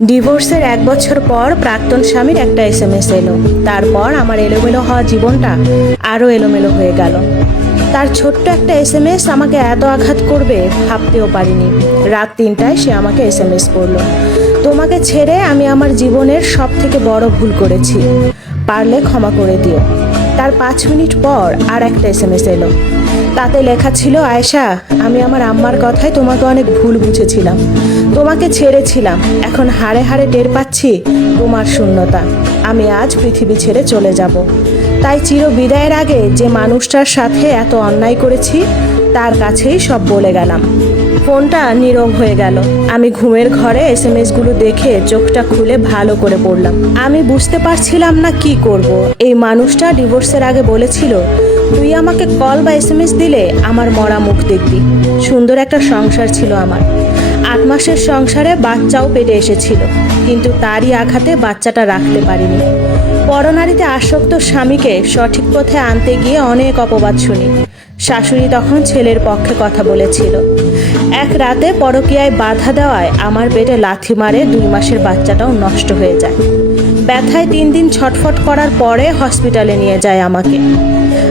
ডিভোর্সের এক বছর পর প্রাক্তন স্বামীর একটা এস এম এস এলো। তারপর আমার এলোমেলো হওয়া জীবনটা আরও এলোমেলো হয়ে গেল। তার ছোট্ট একটা এস এম এস আমাকে এত আঘাত করবে ভাবতেও পারিনি। রাত তিনটায় সে আমাকে এস এম এস করল। তোমাকে ছেড়ে আমি আমার জীবনের সব থেকে বড় ভুল করেছি। পারলে ক্ষমা করে দিও। তার পাঁচ মিনিট পর আর একটা এস এম এস এলো। তাতে লেখা ছিল, আয়েশা, আমি আমার আম্মার কথায় তোমাকে অনেক ভুল বুঝেছিলাম। তোমাকে ছেড়েছিলাম। এখন হাড়ে হাড়ে টের পাচ্ছি তোমার শূন্যতা। আমি আজ পৃথিবী ছেড়ে চলে যাব। তাই চির বিদায়ের আগে যে মানুষটার সাথে এত অন্যায় করেছি, তার কাছেই সব বলে গেলাম। ফোনটা নীরব হয়ে গেল। আমি ঘুমের ঘরে এস এম এসগুলো দেখে চোখটা খুলে ভালো করে পড়লাম। আমি বুঝতে পারছিলাম না কি করব। এই মানুষটা ডিভোর্সের আগে বলেছিল, তুই আমাকে কল বা এস এম এস দিলে আমার মরা মুখ দেখবি। সুন্দর একটা সংসার ছিল আমার। আট মাসের সংসারে বাচ্চাও পেটে এসেছিল, কিন্তু তারই আঘাতে বাচ্চাটা রাখতে পারিনি। পরনারীতে আসক্ত স্বামীকে সঠিক পথে আনতে গিয়ে অনেক অপবাদ শুনি। শাশুড়ি তখন ছেলের পক্ষে কথা বলেছিল। এক রাতে পরকীয়ায় বাধা দেওয়ায় আমার পেটে লাথি মারে দুই মাসের বাচ্চাটাও নষ্ট হয়ে যায়। ব্যথায় তিন দিন ছটফট করার পরে হসপিটালে নিয়ে যায় আমাকে।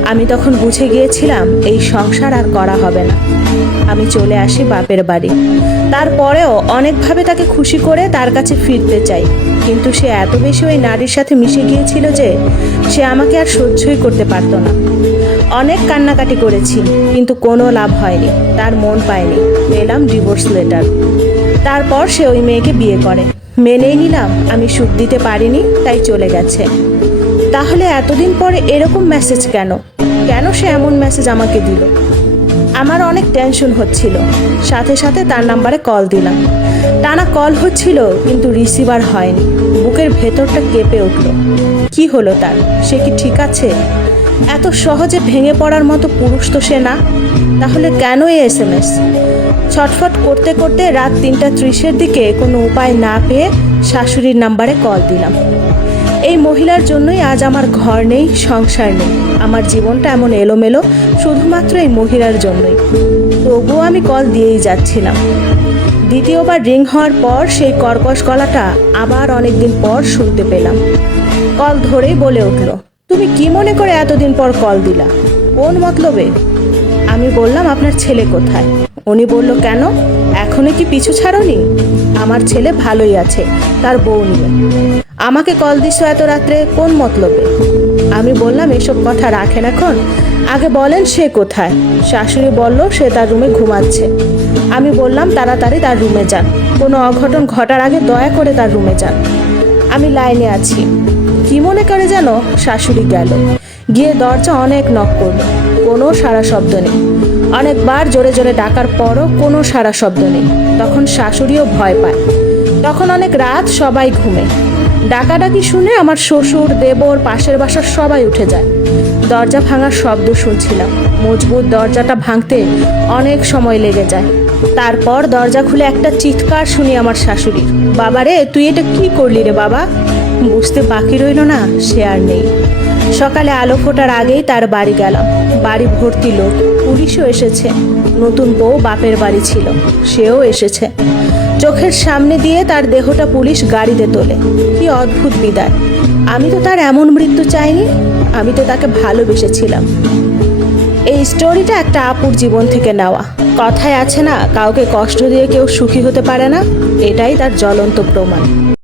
আমি তখন বুঝে গিয়েছিলাম, এই সংসার আর করা হবে না। আমি চলে আসি বাপের বাড়ি। তারপরেও অনেকভাবে তাকে খুশি করে তার কাছে ফিরতে চাই। কিন্তু সে এত বেশি ওই নারীর সাথে মিশে গিয়েছিল যে সে আমাকে আর সহ্যই করতে পারতো না। অনেক কান্নাকাটি করেছি, কিন্তু কোনো লাভ হয়নি, তার মন পায়নি। পেলাম ডিভোর্স লেটার তারপর সে ওই মেয়েকে বিয়ে করে। মেনেই নিলাম, আমি সুখ দিতে পারিনি, তাই চলে গেছে। তাহলে এতদিন পরে এরকম মেসেজ কেন? কেন সে এমন মেসেজ আমাকে দিল? আমার অনেক টেনশন হচ্ছিল। সাথে সাথে তার নাম্বারে কল দিলাম। টানা কল হচ্ছিল, কিন্তু রিসিভার হয়নি। বুকের ভেতরটা কেঁপে উঠল। কি হলো তার? সে কি ঠিক আছে? এত সহজে ভেঙে পড়ার মতো পুরুষ তো সে না। তাহলে কেন এই এস এম এস ছটফট করতে করতে রাত তিনটা ত্রিশের দিকে কোনো উপায় না পেয়ে শাশুড়ির নাম্বারে কল দিলাম। এই মহিলার জন্যই আজ আমার ঘর নেই, সংসার নেই। আমার জীবনটা এমন এলোমেলো, শুধুমাত্র এই মহিলার জন্যই। তবুও আমি কল দিয়েই যাচ্ছিলাম। দ্বিতীয়বার রিং হওয়ার পর সেই কর্কশ গলাটা আবার অনেকদিন পর শুনতে পেলাম। কল ধরেই বলে উঠল, তুমি কি মনে করে এতদিন পর কল দিলা? কোন মতলবে? আমি বললাম, আপনার ছেলে কোথায়? উনি বলল, কেন? এখনও কি পিছু ছাড়নি? আমার ছেলে ভালোই আছে, তার বউ নিয়ে। আমাকে কল দিছো এত রাত্রে, কোন মতলবে? আমি বললাম, এসব কথা রাখেন এখন। আগে বলেন সে কোথায়। শাশুড়ি বলল, সে তার রুমে ঘুমাচ্ছে। আমি বললাম, তাড়াতাড়ি তার রুমে যান। কোনো অঘটন ঘটার আগে দয়া করে তার রুমে যান। আমি লাইনে আছি। কি মনে করে যেন? শাশুড়ি গেল। গিয়ে দরজা অনেক নক করল। কোনো সারা শব্দ নেই। অনেকবার জোরে জোরে ডাকার পরও কোনো সারা শব্দ নেই। তখন শাশুড়িও ভয় পায়। তখন অনেক রাত সবাই ঘুমে। ডাকাডাকি শুনে আমার শ্বশুর, দেবর, পাশের বাসার সবাই উঠে যায়। দরজা ভাঙার শব্দ শুনছিলাম। মজবুত দরজাটা ভাঙতে অনেক সময় লেগে যায়। তারপর দরজা খুলে একটা চিৎকার শুনি আমার শাশুড়ির। বাবারে, তুই এটা কি করলি রে বাবা? বুঝতে বাকি রইল না, সে আর নেই। সকালে আলো ফোটার আগেই তার বাড়ি গেলাম। বাড়ি ভর্তি লোক, পুলিশও এসেছে। নতুন বউ বাপের বাড়ি ছিল, সেও এসেছে। চোখের সামনে দিয়ে তার দেহটা পুলিশ গাড়িতে তোলে। কি অদ্ভুত বিদায়। আমি তো তার এমন মৃত্যু চাইনি, আমি তো তাকে ভালোবেসেছিলাম। এই স্টোরিটা একটা আপুর জীবন থেকে নেওয়া। কথায় আছে না, কাউকে কষ্ট দিয়ে কেউ সুখী হতে পারে না, এটাই তার জ্বলন্ত প্রমাণ।